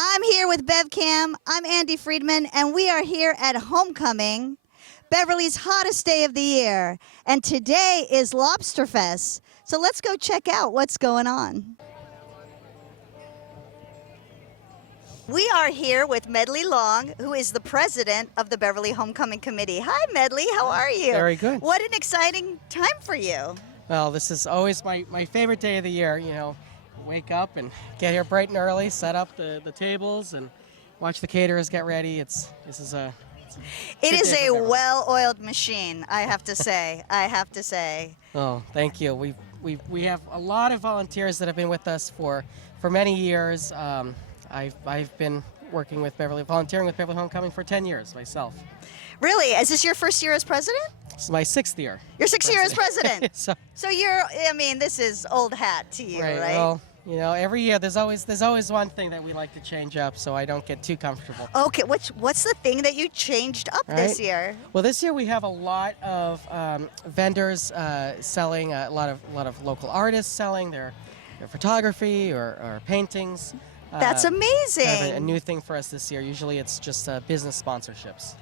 I'm here with BevCam. I'm Andy Friedman, and we are here at Homecoming, Beverly's hottest day of the year. And today is LobsterFest. So let's go check out what's going on. We are here with Medley Long, who is the president of the Beverly Homecoming Committee. Hi, Medley. How are you? Very good. What an exciting time for you. Well, this is always my favorite day of the year, you know. Wake up and get here bright and early, set up the tables, and watch the caterers get ready. It is a Beverly. well-oiled machine, I have to say. Oh, thank you. We have a lot of volunteers that have been with us for many years. I've been volunteering with Beverly Homecoming for 10 years myself. Really? Is this your first year as president? It's my 6th year. Your 6th year as president. so this is old hat to you, right? Well, you know, every year there's always one thing that we like to change up, so I don't get too comfortable. Okay, what's the thing that you changed up this year? Well, this year we have a lot of vendors selling, a lot of local artists selling their photography or paintings. That's amazing. Kind of a new thing for us this year. Usually it's just business sponsorships.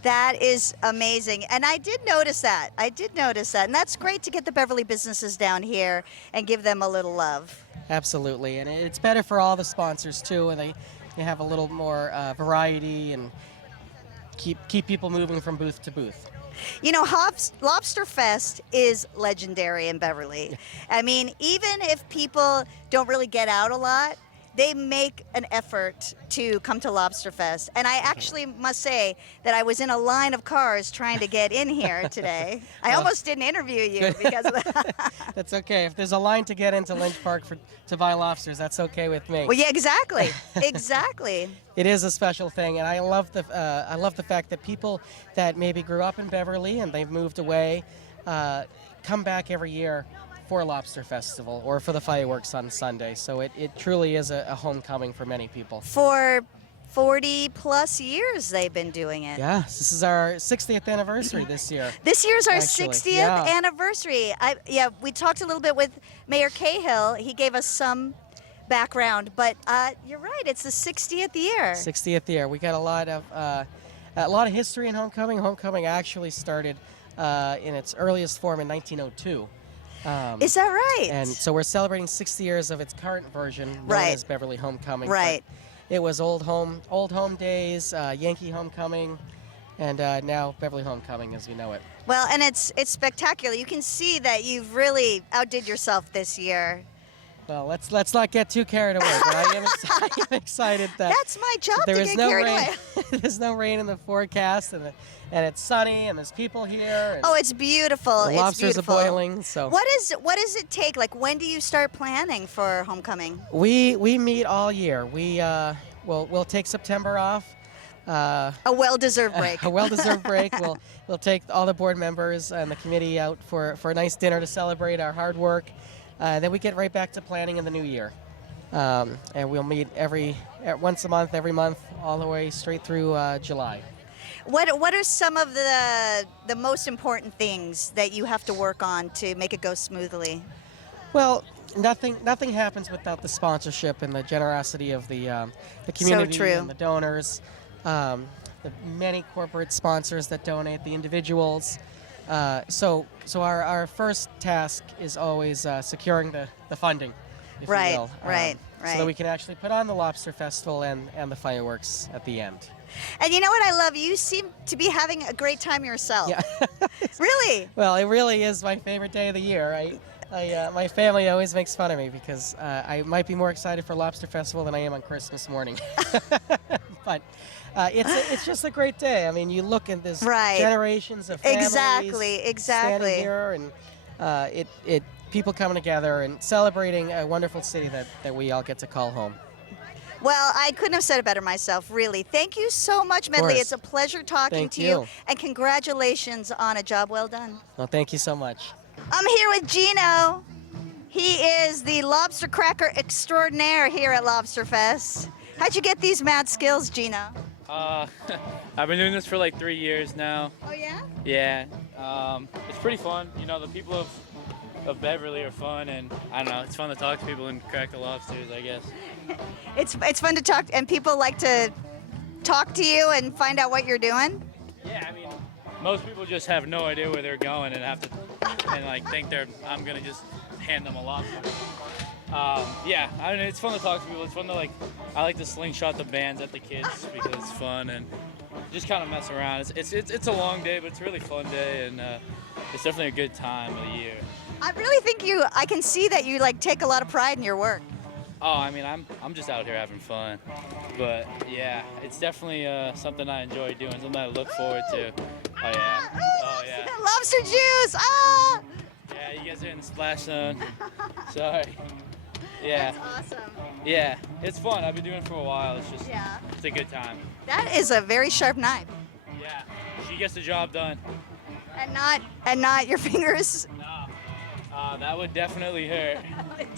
That is amazing. And I did notice that. And that's great to get the Beverly businesses down here and give them a little love. Absolutely. And it's better for all the sponsors, too. And they have a little more variety and keep people moving from booth to booth. You know, LobsterFest is legendary in Beverly. Yeah. I mean, even if people don't really get out a lot, they make an effort to come to LobsterFest. And I actually must say that I was in a line of cars trying to get in here today. I almost didn't interview you because of that. That's okay. If there's a line to get into Lynch Park to buy lobsters, that's okay with me. Well, yeah, exactly. Exactly. It is a special thing, and I love the fact that people that maybe grew up in Beverly and they've moved away come back every year for Lobster Festival or for the fireworks on Sunday. So it truly is a homecoming for many people. For 40 plus years they've been doing it. Yes, this is our 60th anniversary this year. This year's our actually. 60th anniversary. We talked a little bit with Mayor Cahill. He gave us some background, but you're right, it's the 60th year. 60th year. We got a lot of history in homecoming. Homecoming actually started in its earliest form in 1902. Is that right? And so we're celebrating 60 years of its current version, known as Beverly Homecoming. Right. But it was old home days, Yankee Homecoming, and now Beverly Homecoming as we know it. Well, and it's spectacular. You can see that you've really outdid yourself this year. Well, let's not get too carried away. But I am excited that that's my job there to is get no carried rain. away. There's no rain in the forecast, and it's sunny, and there's people here. And oh, it's beautiful. the lobsters are boiling. So what does it take? Like, when do you start planning for homecoming? we meet all year. We'll take September off. A well-deserved break. A well-deserved break. We'll take all the board members and the committee out for a nice dinner to celebrate our hard work. Then we get right back to planning in the new year. And we'll meet once a month, every month, all the way straight through July. What are some of the most important things that you have to work on to make it go smoothly? Well, nothing happens without the sponsorship and the generosity of the community So true. and the donors, the many corporate sponsors that donate, the individuals. So our first task is always securing the funding, if you will. Right. So that we can actually put on the Lobster Festival and the fireworks at the end. And you know what I love? You seem to be having a great time yourself. Yeah. Really? Well, it really is my favorite day of the year. My family always makes fun of me because I might be more excited for Lobster Festival than I am on Christmas morning. But it's just a great day. I mean, you look at this generations of families Exactly. standing here, and people coming together and celebrating a wonderful city that we all get to call home. Well, I couldn't have said it better myself, really. Thank you so much, Medley. It's a pleasure talking to you. And congratulations on a job well done. Well, thank you so much. I'm here with Gino. He is the lobster cracker extraordinaire here at LobsterFest. How'd you get these mad skills, Gino? I've been doing this for like 3 years now. Oh, yeah? Yeah. It's pretty fun. You know, the people have of Beverly are fun, and I don't know, it's fun to talk to people and crack the lobsters, I guess. It's fun to talk, and people like to talk to you and find out what you're doing. Yeah, I mean, most people just have no idea where they're going and have to, and like think I'm gonna just hand them a lobster. Yeah, I mean, it's fun to talk to people. It's fun to I like to slingshot the bands at the kids because it's fun and just kind of mess around. It's a long day, but it's a really fun day, and it's definitely a good time of the year. I really think I can see that you take a lot of pride in your work. Oh, I mean, I'm just out here having fun, but yeah, it's definitely something I enjoy doing, something I look forward to. Oh yeah, oh yeah. Lobster juice! Ah! Yeah, you guys are in the splash zone. Sorry. Yeah. That's awesome. Yeah, it's fun. I've been doing it for a while. It's just, Yeah. it's a good time. That is a very sharp knife, Yeah, she gets the job done. and not your fingers. No, that would definitely hurt.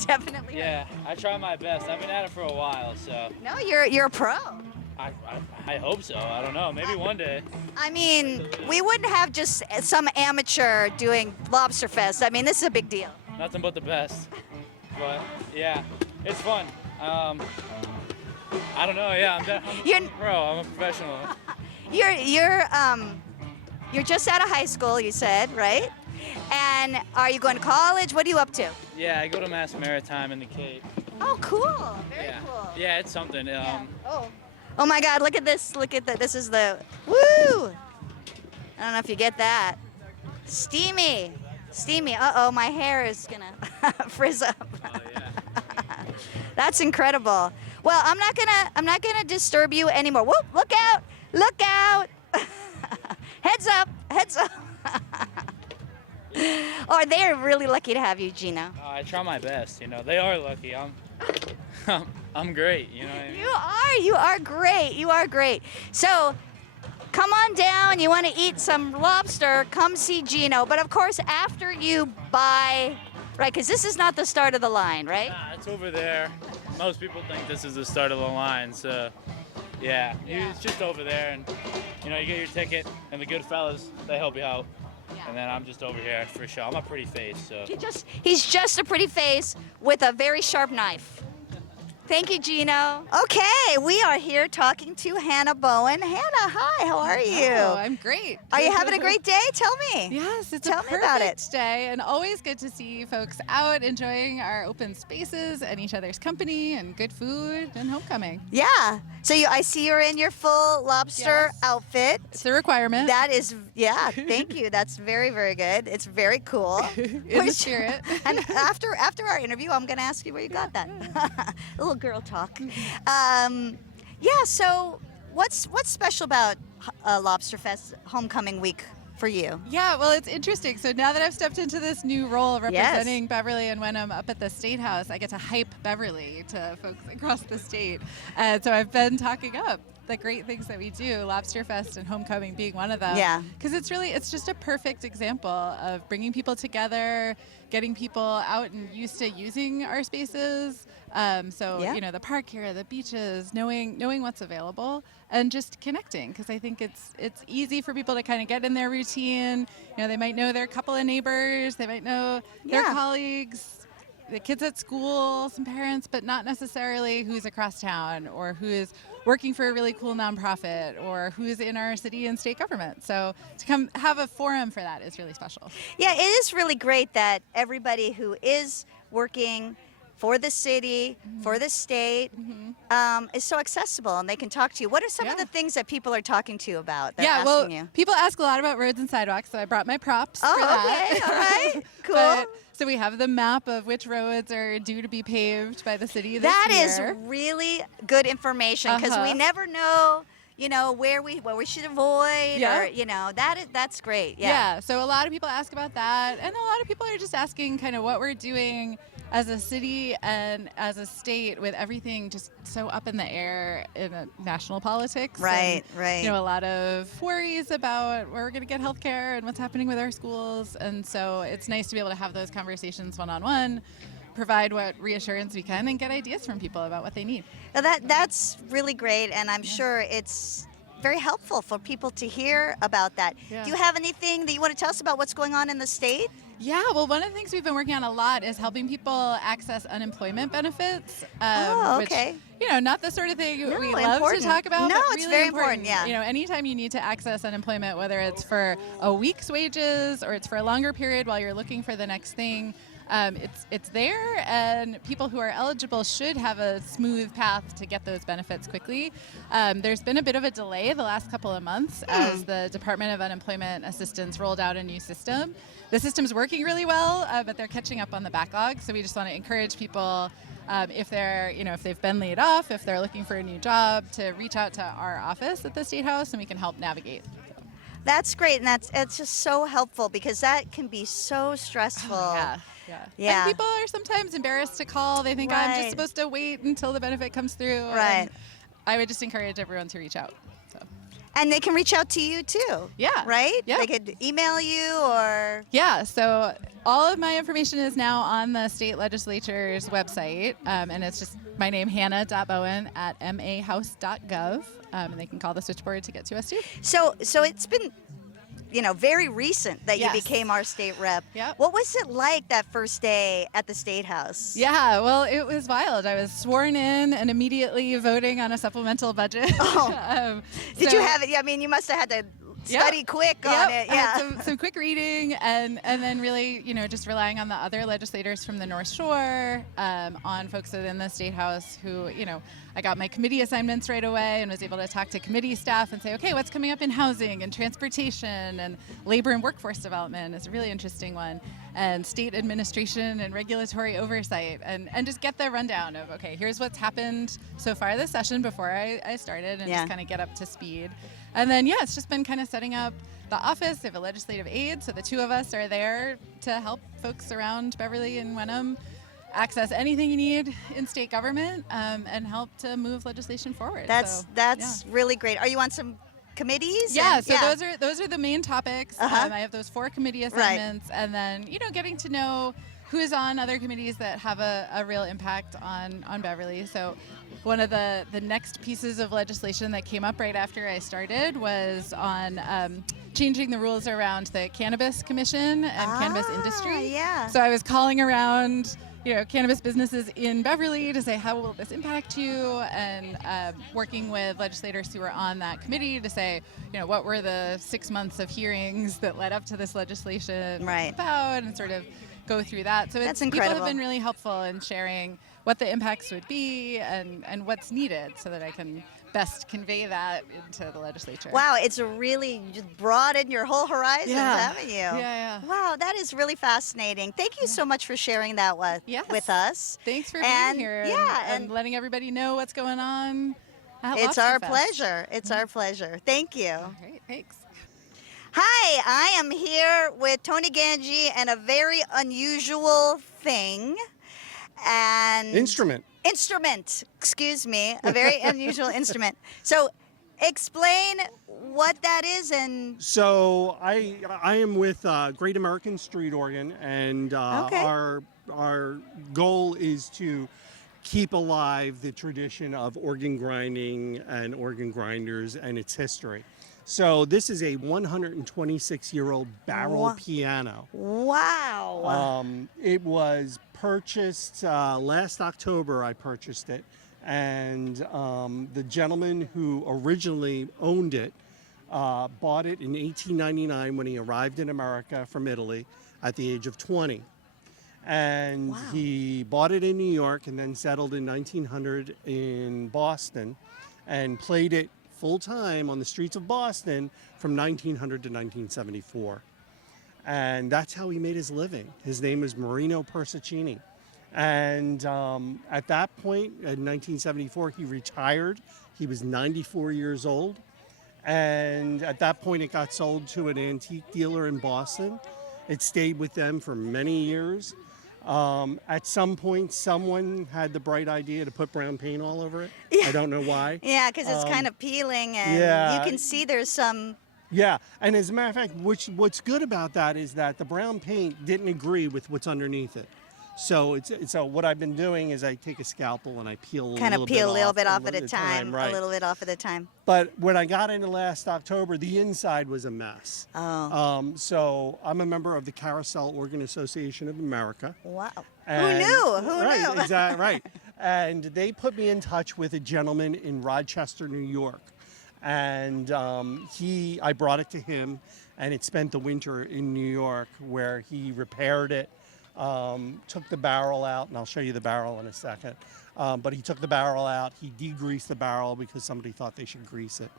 Definitely. Yeah, I try my best. I've been at it for a while, so No, you're a pro. I hope so. I don't know. Maybe one day. I mean, we wouldn't have just some amateur doing LobsterFest. I mean, this is a big deal. Nothing but the best. But yeah, it's fun. I don't know. Yeah, I'm a pro. I'm a professional. You're just out of high school, you said, right? And are you going to college? What are you up to? Yeah, I go to Mass Maritime in the Cape. Oh, cool. Very Yeah. cool. Yeah, it's something. Yeah. Oh my God! Look at this! Look at that! This is the woo! I don't know if you get that. Steamy, steamy. Uh-oh, my hair is gonna frizz up. Oh yeah. That's incredible. Well, I'm not gonna disturb you anymore. Whoop! Look out! Look out! Heads up! Heads up! Oh, they are really lucky to have you, Gino. I try my best. You know, they are lucky. I'm great. You know what I mean? You are great. You are great. So, come on down. You want to eat some lobster? Come see Gino. But of course, after you buy, right? Because this is not the start of the line, right? Nah, it's over there. Most people think this is the start of the line, so yeah, it's just over there, and you know, you get your ticket, and the good fellas, they help you out. Yeah. And then I'm just over here for show. I'm a pretty face, so. He's just a pretty face with a very sharp knife. Thank you, Gino. Okay, we are here talking to Hannah Bowen. Hannah, hi, how are you? Oh, I'm great. Are you having a great day? Tell me. Yes, it's Tell a me perfect about it. day, and always good to see folks out enjoying our open spaces and each other's company and good food and homecoming. Yeah. So I see you're in your full lobster Yes. outfit. It's a requirement. That is, yeah, thank you. That's very, very good. It's very cool. in the spirit. And after our interview, I'm going to ask you where you got that. A little girl talk. Yeah, so what's special about LobsterFest Homecoming Week for you? Yeah, well, it's interesting. So now that I've stepped into this new role of representing Beverly and Wenham up at the State House, I get to hype Beverly to folks across the state. And so I've been talking up the great things that we do, LobsterFest and Homecoming being one of them. Yeah. Because it's just a perfect example of bringing people together, getting people out and used to using our spaces. You know, the park here, the beaches, knowing what's available, and just connecting. Because I think it's easy for people to kind of get in their routine. You know, they might know their couple of neighbors, they might know their colleagues, the kids at school, some parents, but not necessarily who's across town or who is working for a really cool nonprofit or who's in our city and state government. So to come have a forum for that is really special. Yeah, it is really great that everybody who is working for the city, for the state, is so accessible and they can talk to you. What are some of the things that people are talking to you about? They're asking you? People ask a lot about roads and sidewalks, so I brought my props for that. Okay, all right, cool. So we have the map of which roads are due to be paved by the city this That year. is really good information because we never know, you know, where we should avoid or, you know, that's great. Yeah, so a lot of people ask about that, and a lot of people are just asking kind of what we're doing as a city and as a state with everything just so up in the air in national politics. Right, and, right. You know, a lot of worries about where we're going to get healthcare and what's happening with our schools. And so it's nice to be able to have those conversations one-on-one, provide what reassurance we can, and get ideas from people about what they need. Now that's really great, and I'm sure it's very helpful for people to hear about that. Yeah. Do you have anything that you want to tell us about what's going on in the state? Yeah, well, one of the things we've been working on a lot is helping people access unemployment benefits. Okay. Which, not the sort of thing we love important. to talk about. No, but it's really very important, yeah. Anytime you need to access unemployment, whether it's for a week's wages or it's for a longer period while you're looking for the next thing, it's there, and people who are eligible should have a smooth path to get those benefits quickly. There's been a bit of a delay the last couple of months as the Department of Unemployment Assistance rolled out a new system. The system's working really well, but they're catching up on the backlog. So we just want to encourage people, if they're, if they've been laid off, if they're looking for a new job, to reach out to our office at the State House, and we can help navigate. That's great, and it's just so helpful because that can be so stressful. Yeah. And people are sometimes embarrassed to call. They think I'm Right. just supposed to wait until the benefit comes through. Right. And I would just encourage everyone to reach out. So. And they can reach out to you too. Yeah. Right? Yeah. They could email you or. Yeah, so all of my information is now on the state legislature's website, and it's just my name, hannah.bowen at mahouse.gov, and they can call the switchboard to get to us too. So it's been, very recent that you Yes. became our state rep. Yep. What was it like that first day at the State House? Yeah, well, it was wild. I was sworn in and immediately voting on a supplemental budget. Oh. Did you have it? I mean, you must have had to study quick on it. I Yeah. had some quick reading and then really, just relying on the other legislators from the North Shore, on folks within the State House who, I got my committee assignments right away and was able to talk to committee staff and say, okay, what's coming up in housing and transportation and labor and workforce development is a really interesting one, and state administration and regulatory oversight, and just get the rundown of, okay, here's what's happened so far this session before I started, and just kind of get up to speed. And then, it's just been kind of setting up the office. They have a legislative aide, so the two of us are there to help folks around Beverly and Wenham access anything you need in state government, and help to move legislation forward. That's really great. Are you on some committees? Yeah, those are the main topics. Uh-huh. I have those 4 committee assignments, and then getting to know who is on other committees that have a real impact on Beverly. So one of the next pieces of legislation that came up right after I started was on changing the rules around the Cannabis Commission and cannabis industry. Yeah. So I was calling around cannabis businesses in Beverly to say, how will this impact you? And working with legislators who were on that committee to say, what were the 6 months of hearings that led up to this legislation about, and sort of go through that. So That's people incredible. have been really helpful in sharing what the impacts would be and what's needed so that I can best convey that into the legislature. Wow, it's really broadened your whole horizons, haven't you? Yeah. Wow, that is really fascinating. Thank you so much for sharing that with us. Thanks for And- being here and and letting everybody know what's going on at It's our LobsterFest. pleasure. It's our pleasure. Thank you. All right, thanks. Hi, I am here with Tony Ganji and a very unusual thing. And Instrument. Excuse me, a very unusual instrument. So explain what that is and So I am with Great American Street Organ, and our goal is to keep alive the tradition of organ grinding and organ grinders and its history. So this is a 126-year-old barrel piano. wow. It was purchased last October. I purchased it, and the gentleman who originally owned it bought it in 1899 when he arrived in America from Italy at the age of 20. And he bought it in New York and then settled in 1900 in Boston and played it full-time on the streets of Boston from 1900 to 1974. And that's how he made his living. His name is Marino Persichini. And at that point, in 1974, he retired. He was 94 years old. And at that point, it got sold to an antique dealer in Boston. It stayed with them for many years. At some point, someone had the bright idea to put brown paint all over it. I don't know why. Yeah, because it's kind of peeling, and you can see there's some. Yeah, and as a matter of fact, what's good about that is that the brown paint didn't agree with what's underneath it. So what I've been doing is I take a scalpel and I peel Kind of peel a little bit off at a time, right. a little bit off at a time. But when I got into last October, the inside was a mess. Oh. So I'm a member of the Carousel Organ Association of America. Wow. And- Who knew? Who right, knew? Exactly, right. And they put me in touch with a gentleman in Rochester, New York. And I brought it to him, and it spent the winter in New York, where he repaired it, took the barrel out, and I'll show you the barrel in a second. But he took the barrel out, he degreased the barrel because somebody thought they should grease it.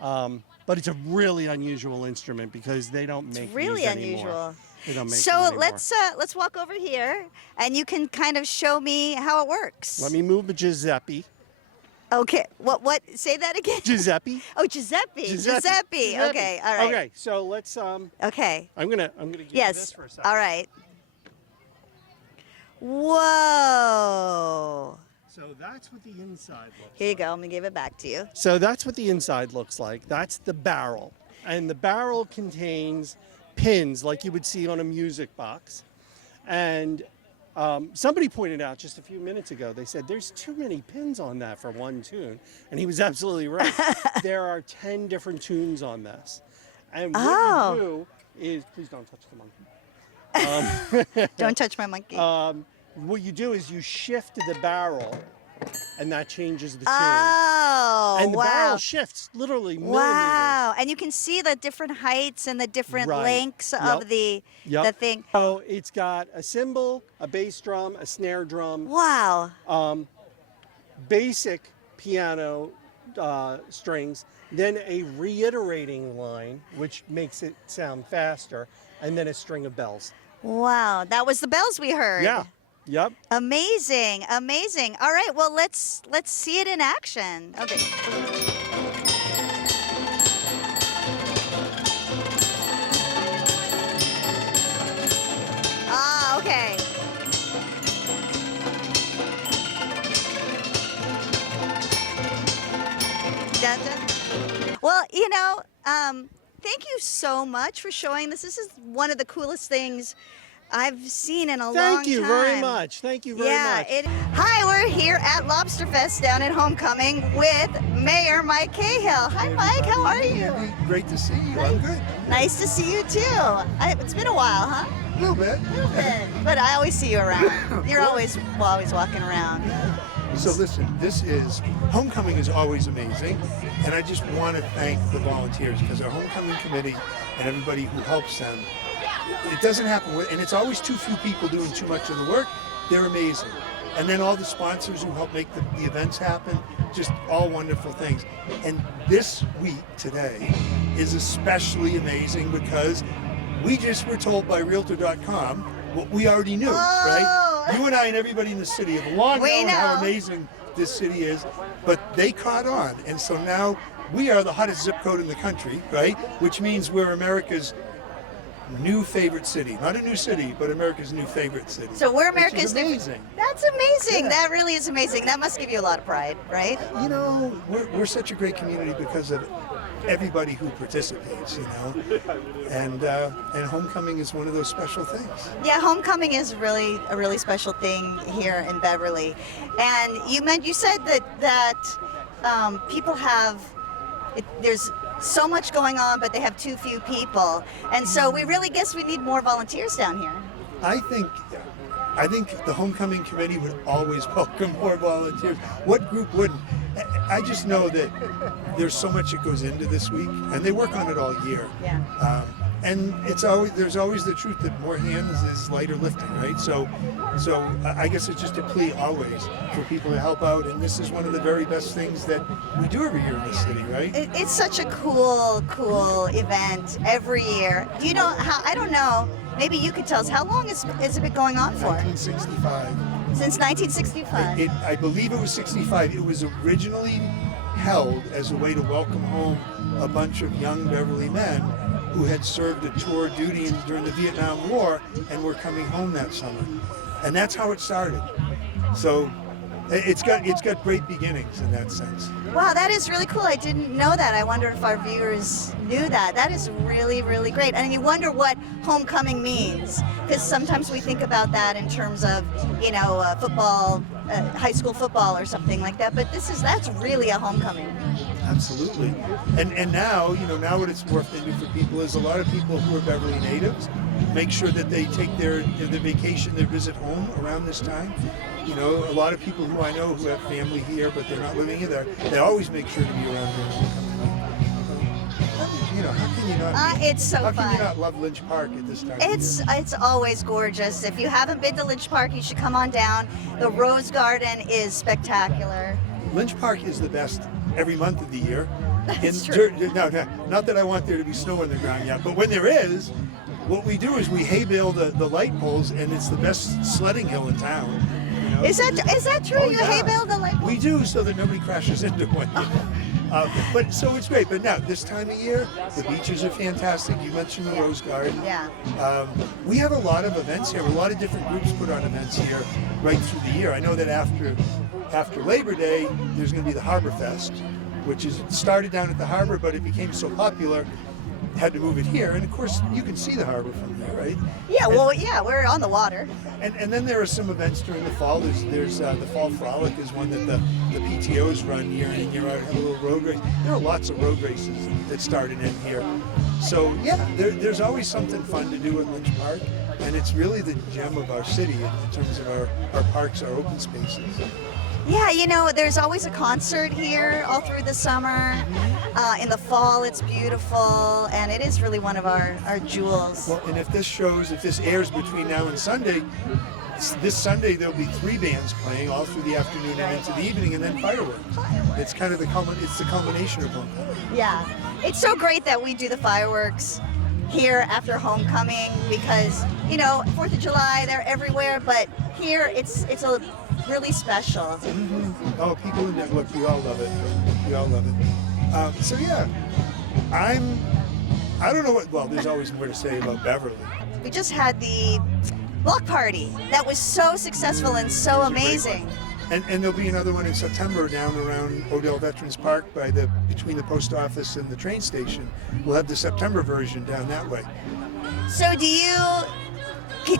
But it's a really unusual instrument because they don't make It's really these anymore. unusual. They don't make them So anymore. let's walk over here, and you can kind of show me how it works. Let me move the Giuseppe. Okay. What? Say that again. Giuseppe. Oh, Giuseppe. Giuseppe. Okay. All right. Okay, so let's Okay. I'm gonna give you Yes. this for a second. All right. Whoa. So that's what the inside looks Here you like. go. I'm gonna give it back to you. So that's what the inside looks like. That's the barrel. And the barrel contains pins like you would see on a music box. And somebody pointed out just a few minutes ago, they said there's too many pins on that for one tune. And he was absolutely right. There are 10 different tunes on this. And what you do is, please don't touch the monkey. Don't touch my monkey. What you do is you shift the barrel, and that changes the tune. Oh, And the wow. barrel shifts literally millimeters. Wow. And you can see the different heights and the different Right. lengths Yep. of the thing. So it's got a cymbal, a bass drum, a snare drum, Wow. basic piano strings, then a reiterating line, which makes it sound faster, and then a string of bells. Wow. That was the bells we heard. Yeah. Yep. Amazing. Amazing. All right. Well, let's see it in action. Okay. Ah, okay. Dun, dun. Well, thank you so much for showing this. This is one of the coolest things I've seen in a long time. Thank you very much. Thank you very much. Hi, we're here at LobsterFest down at Homecoming with Mayor Mike Cahill. Hi, Mike. How are you? Great to see you. I'm good. Nice to see you too. It's been a while, huh? A little bit. But I always see you around. You're always walking around. So listen, Homecoming is always amazing, and I just want to thank the volunteers because our Homecoming committee and everybody who helps them, it doesn't happen, and it's always too few people doing too much of the work. They're amazing. And then all the sponsors who help make the events happen, just all wonderful things. And this week, today, is especially amazing because we just were told by Realtor.com what we already knew, right? You and I and everybody in the city have long known how amazing this city is, but they caught on. And so now we are the hottest zip code in the country, right? Which means we're America's new favorite city. Not a new city, but America's new favorite city. So we're America's Which is amazing. That's amazing. Yeah. That really is amazing. That must give you a lot of pride, right? You know, we're such a great community because of everybody who participates, and Homecoming is one of those special things. Yeah, Homecoming is really a really special thing here in Beverly. And you said that people have there's so much going on, but they have too few people, and so we really guess we need more volunteers down here. I think the Homecoming Committee would always welcome more volunteers. What group wouldn't? I just know that there's so much that goes into this week, and they work on it all year. Yeah. And there's always the truth that more hands is lighter lifting, right? So I guess it's just a plea always for people to help out, and this is one of the very best things that we do every year in this city, right? It's such a cool event every year. Do you know how? I don't know. Maybe you could tell us how long has it been going on for? 1965. Since 1965. I believe it was 65. It was originally held as a way to welcome home a bunch of young Beverly men who had served a tour of duty during the Vietnam War and were coming home that summer. And that's how it started. So it's got great beginnings in that sense. Wow, that is really cool. I didn't know that. I wonder if our viewers knew that. That is really, really great. And you wonder what homecoming means, because sometimes we think about that in terms of, football, high school football or something like that. But that's really a homecoming. Absolutely. And now, now what it's morphed into for people is a lot of people who are Beverly natives make sure that they take their vacation, their visit home around this time. A lot of people who I know who have family here, but they're not living here, they always make sure to be around here. How can you not? It's so how fun. Can you not love Lynch Park at this time? It's always gorgeous. If you haven't been to Lynch Park, you should come on down. The Rose Garden is spectacular. Lynch Park is the best every month of the year. That's true. No, not that I want there to be snow on the ground yet, but when there is, what we do is we hay bale the light poles, and it's the best sledding hill in town. Is that true? Oh, You yeah. hay bale the light poles? We do, so that nobody crashes into one. But so it's great. But now this time of year, the beaches are fantastic. You mentioned the Rose Garden. Yeah. We have a lot of events here. A lot of different groups put on events here right through the year. I know that after Labor Day, there's going to be the Harbor Fest, which is started down at the harbor, but it became so popular, had to move it here. And of course, you can see the harbor from here, right? Yeah. We're on the water. And then there are some events during the fall. There's the Fall Frolic is one that the PTOs run year in and year out. Have a little road race. There are lots of road races that started in here. So yeah, there's always something fun to do at Lynch Park, and it's really the gem of our city in terms of our parks, our open spaces. Yeah, there's always a concert here all through the summer. In the fall, it's beautiful, and it is really one of our jewels. Well, and if this airs between now and Sunday, this Sunday there'll be 3 bands playing all through the afternoon and into the evening, and then fireworks. It's kind of the culmination of homecoming. Yeah, it's so great that we do the fireworks here after homecoming because 4th of July they're everywhere, but here it's a really special. Mm-hmm. Oh, people in that look, we all love it. We all love it. So yeah, I don't know what. Well, there's always more to say about Beverly. We just had the block party that was so successful and so amazing. And there'll be another one in September down around Odell Veterans Park between the post office and the train station. We'll have the September version down that way. So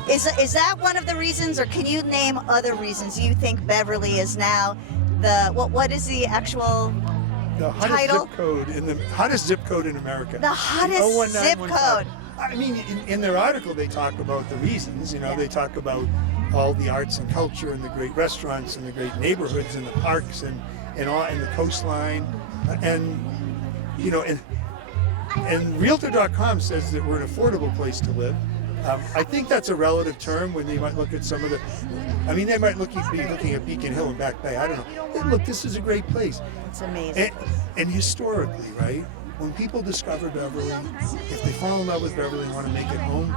is that one of the reasons, or can you name other reasons you think Beverly is now what is the actual The hottest title? hottest zip code in America. The hottest zip code. I mean, in their article, they talk about the reasons. They talk about all the arts and culture and the great restaurants and the great neighborhoods and the parks and the coastline, and Realtor.com says that we're an affordable place to live. I think that's a relative term when they might look at some of the. I mean, they might be looking at Beacon Hill and Back Bay. I don't know. Hey, look, this is a great place. It's amazing. And historically, right? When people discover Beverly, if they fall in love with Beverly and want to make it home,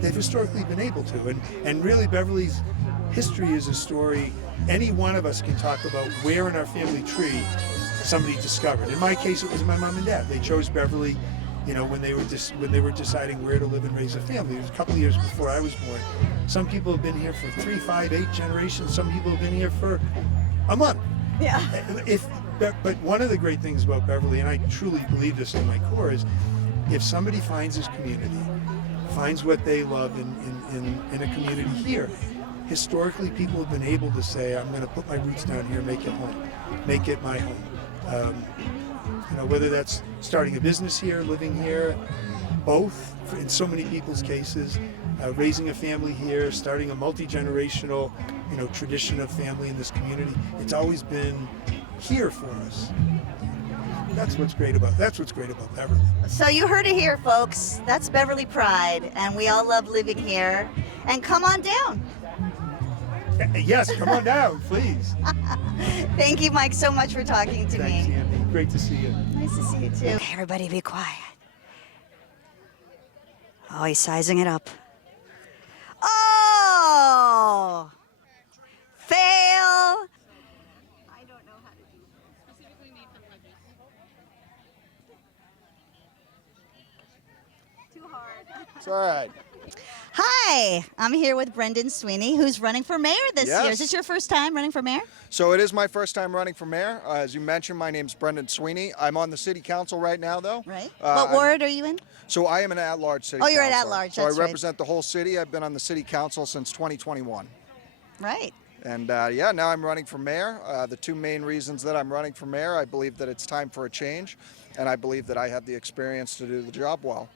they've historically been able to. And really, Beverly's history is a story any one of us can talk about where in our family tree somebody discovered. In my case, it was my mom and dad. They chose Beverly, when they were deciding where to live and raise a family. It was a couple of years before I was born. Some people have been here for 3, 5, 8 generations. Some people have been here for a month. Yeah. But one of the great things about Beverly, and I truly believe this to my core, is if somebody finds his community, finds what they love in a community here, historically people have been able to say, I'm going to put my roots down here, make it home, make it my home. Whether that's starting a business here, living here, both, in so many people's cases, raising a family here, starting a multi-generational, tradition of family in this community. It's always been here for us. That's what's great about Beverly. So you heard it here, folks. That's Beverly Pride, and we all love living here. And come on down. Yes, come on down, please. Thank you, Mike, so much for talking to Thanks, me. Andy. Great to see you. Nice to see you too. Okay, everybody be quiet. Oh, he's sizing it up. Oh! Fail! I don't know how to do that. Too hard. It's all right. Hi, I'm here with Brendan Sweeney, who's running for mayor this year. Yes. Is this your first time running for mayor? So it is my first time running for mayor. As you mentioned, my name's Brendan Sweeney. I'm on the city council right now, though. Right. What ward are you in? So I am an at-large city Oh, you're an councilor. at-large, So that's I right. represent the whole city. I've been on the city council since 2021. Right. And now I'm running for mayor. The two main reasons that I'm running for mayor, I believe that it's time for a change, and I believe that I have the experience to do the job well.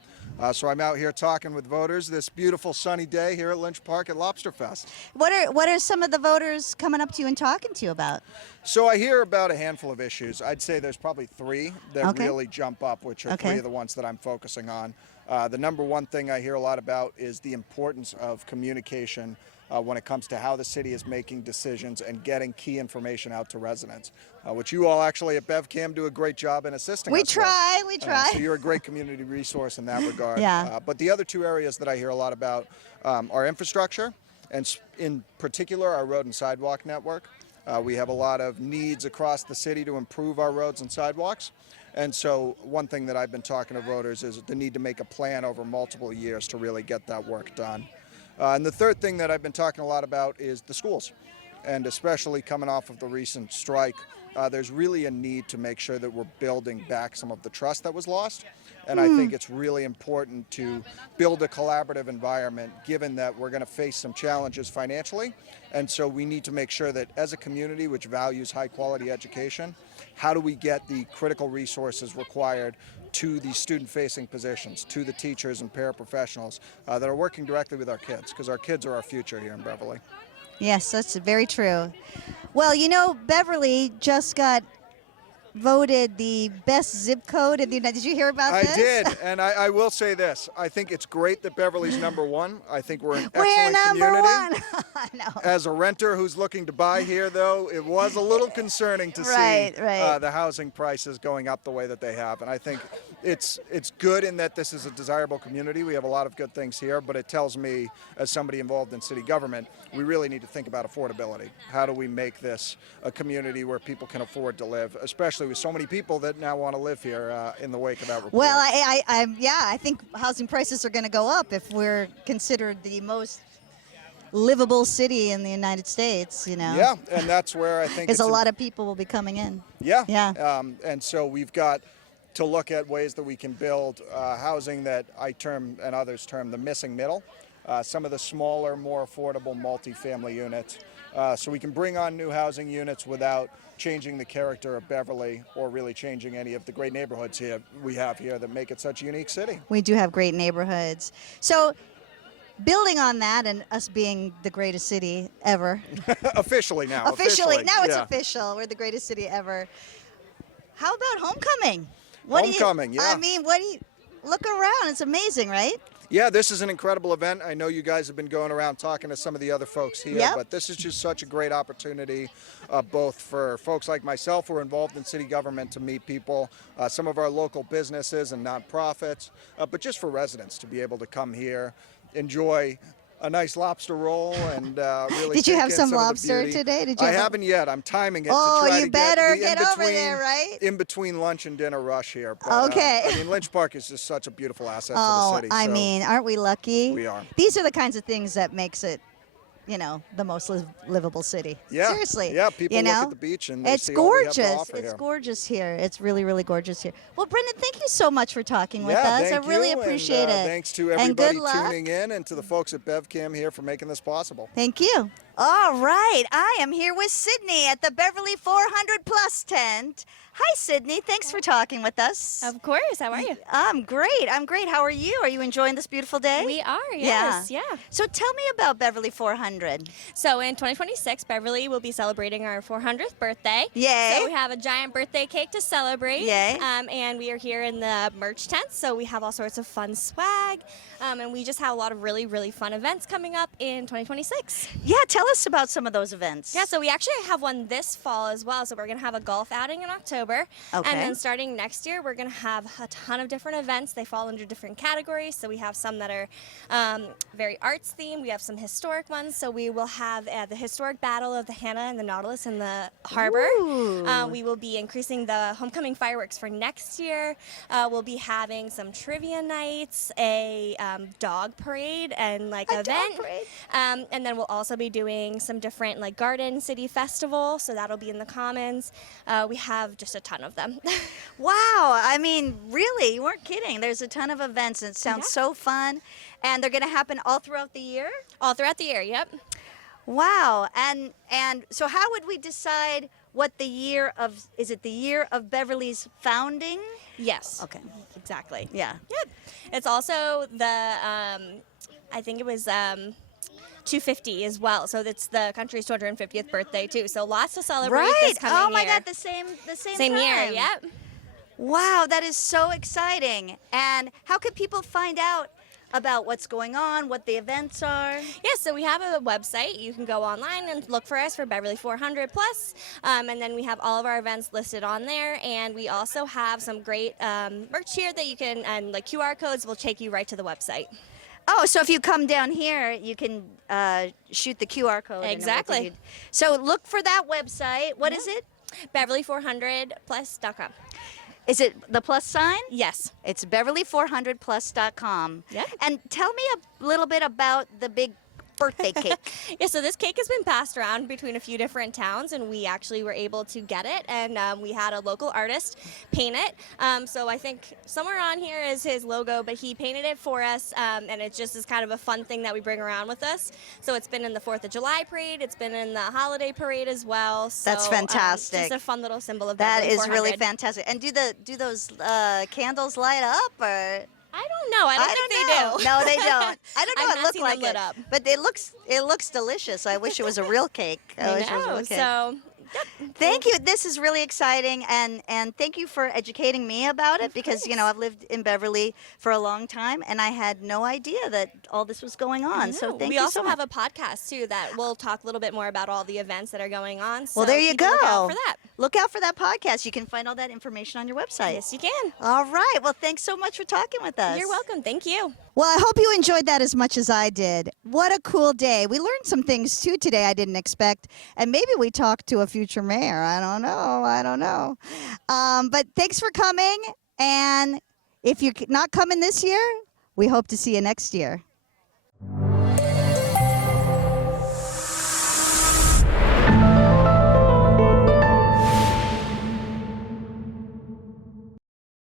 So I'm out here talking with voters this beautiful sunny day here at Lynch Park at LobsterFest. What are some of the voters coming up to you and talking to you about? So I hear about a handful of issues. I'd say there's probably three that Okay. really jump up, which are Okay. three of the ones that I'm focusing on. The number one thing I hear a lot about is the importance of communication when it comes to how the city is making decisions and getting key information out to residents, which you all actually at BevCam do a great job in assisting We us with. try, we try. So you're a great community resource in that regard. Yeah. But the other two areas that I hear a lot about are infrastructure, and in particular our road and sidewalk network. We have a lot of needs across the city to improve our roads and sidewalks. And so one thing that I've been talking to voters is the need to make a plan over multiple years to really get that work done. And the third thing that I've been talking a lot about is the schools. And especially coming off of the recent strike, there's really a need to make sure that we're building back some of the trust that was lost. And I think it's really important to build a collaborative environment, given that we're going to face some challenges financially. And so we need to make sure that as a community which values high quality education, how do we get the critical resources required to the student-facing positions, to the teachers and paraprofessionals that are working directly with our kids, because our kids are our future here in Beverly. Yes, that's very true. Well, you know, Beverly just got voted the best zip code in the United States. Did you hear about this? I did, and I will say this. I think it's great that Beverly's #1. I think we're an We're excellent number community. 1. I know. As a renter who's looking to buy here, though, it was a little concerning to Right, see right. the housing prices going up the way that they have. And I think it's good in that this is a desirable community. We have a lot of good things here, but it tells me, as somebody involved in city government, we really need to think about affordability. How do we make this a community where people can afford to live, especially with so many people that now want to live here in the wake of that report? Well, I think housing prices are going to go up if we're considered the most livable city in the United States, you know. Yeah, and that's where I think Because it's a lot of people will be coming in. Yeah. Yeah. And so we've got to look at ways that we can build housing that I term and others term the missing middle. Some of the smaller, more affordable multifamily units. So we can bring on new housing units without changing the character of Beverly or really changing any of the great neighborhoods here we have here that make it such a unique city. We do have great neighborhoods. So building on that and us being the greatest city ever. Officially now. Officially. Now it's yeah. official. We're the greatest city ever. How about homecoming? Homecoming, yeah. I mean, what do you look around? It's amazing, right? Yeah, this is an incredible event. I know you guys have been going around talking to some of the other folks here, Yep. but this is just such a great opportunity, both for folks like myself who are involved in city government to meet people, some of our local businesses and nonprofits, but just for residents to be able to come here, enjoy a nice lobster roll, and really Did you take have in some of the lobster beauty. today? Did you I have a- haven't yet. I'm timing it Oh, to try you to better get the get over there, right? in between lunch and dinner rush here. But, Okay. I mean, Lynch Park is just such a beautiful asset to the Oh, city. I so mean, aren't we lucky? We are. These are the kinds of things that makes it, you know, the most livable city. Yeah. Seriously. Yeah, people you look know? at the beach and they it's see all we have to gorgeous. offer It's here. gorgeous here. It's really, really gorgeous here. Well, Brendan, thank you so much for talking with Yeah, us. I thank really you, appreciate and, it. Thanks to And everybody good luck. tuning in and to the folks at BevCam here for making this possible. Thank you. All right, I am here with Sydney at the Beverly 400 Plus tent. Hi, Sydney. Thanks for talking with us. Of course. How are you? I'm great. I'm great. How are you? Are you enjoying this beautiful day? We are, yes. Yeah. So tell me about Beverly 400. So in 2026, Beverly will be celebrating our 400th birthday. Yay. So we have a giant birthday cake to celebrate. Yay. And we are here in the merch tent, so we have all sorts of fun swag. And we just have a lot of really, really fun events coming up in 2026. Yeah, tell tell us about some of those events. Yeah, so we actually have one this fall as well. So we're going to have a golf outing in October. Okay. And then starting next year, we're going to have a ton of different events. They fall under different categories. So we have some that are very arts themed. We have some historic ones. So we will have the historic battle of the Hannah and the Nautilus in the harbor. We will be increasing the homecoming fireworks for next year. We'll be having some trivia nights, a dog parade, and like A event. dog parade? And then we'll also be doing some different like garden city festival. So that'll be in the Commons. We have just a ton of them. Wow, I mean, really, you weren't kidding. There's a ton of events, and it sounds so fun. And they're going to happen all throughout the year? All throughout the year, yep. Wow, and so how would we decide what the year of, is it the year of Beverly's founding? Yes. Okay. Exactly. Yeah. Yep. It's also the, I think it was 250 as well. So it's the country's 250th birthday too. So lots to celebrate this coming year. Oh my God, the same Same year, time. yep. Wow, that is so exciting. And how can people find out about what's going on, what the events are? Yeah, so we have a website. You can go online and look for us for Beverly 400 Plus, and then we have all of our events listed on there. And we also have some great merch here that you can, and like QR codes will take you right to the website. Oh, so if you come down here, you can shoot the QR code. and it will Exactly. give you- So look for that website. What is it? Beverly400plus.com. Is it the plus sign? Yes. It's beverly400plus.com. Yeah. And tell me a little bit about the big birthday cake. Yeah, so this cake has been passed around between a few different towns, and we actually were able to get it, and we had a local artist paint it. So I think somewhere on here is his logo, but he painted it for us, and it just is kind of a fun thing that we bring around with us. So it's been in the 4th of July parade, it's been in the holiday parade as well. So, That's fantastic. Just a fun little symbol of That Beverly is really 400. fantastic. And do those candles light up, or? I don't know. I don't think they do. No, they don't. I don't know. I've It not looked seen like them lit it, up. but it looks delicious. I wish it was a real cake. I wish it was a know. real cake. So, Thank you. This is really exciting, and thank you for educating me about it, because I've lived in Beverly for a long time, and I had no idea that all this was going on. So thank we you also so much. have a podcast too that will talk a little bit more about all the events that are going on. So Well, there you keep a go. lookout for that. Look out for that podcast. You can find all that information on your website. Yes, you can. All right. Well, thanks so much for talking with us. You're welcome. Thank you. Well, I hope you enjoyed that as much as I did. What a cool day. We learned some things, too, today I didn't expect. And maybe we talked to a future mayor. I don't know. But thanks for coming. And if you're not coming this year, we hope to see you next year.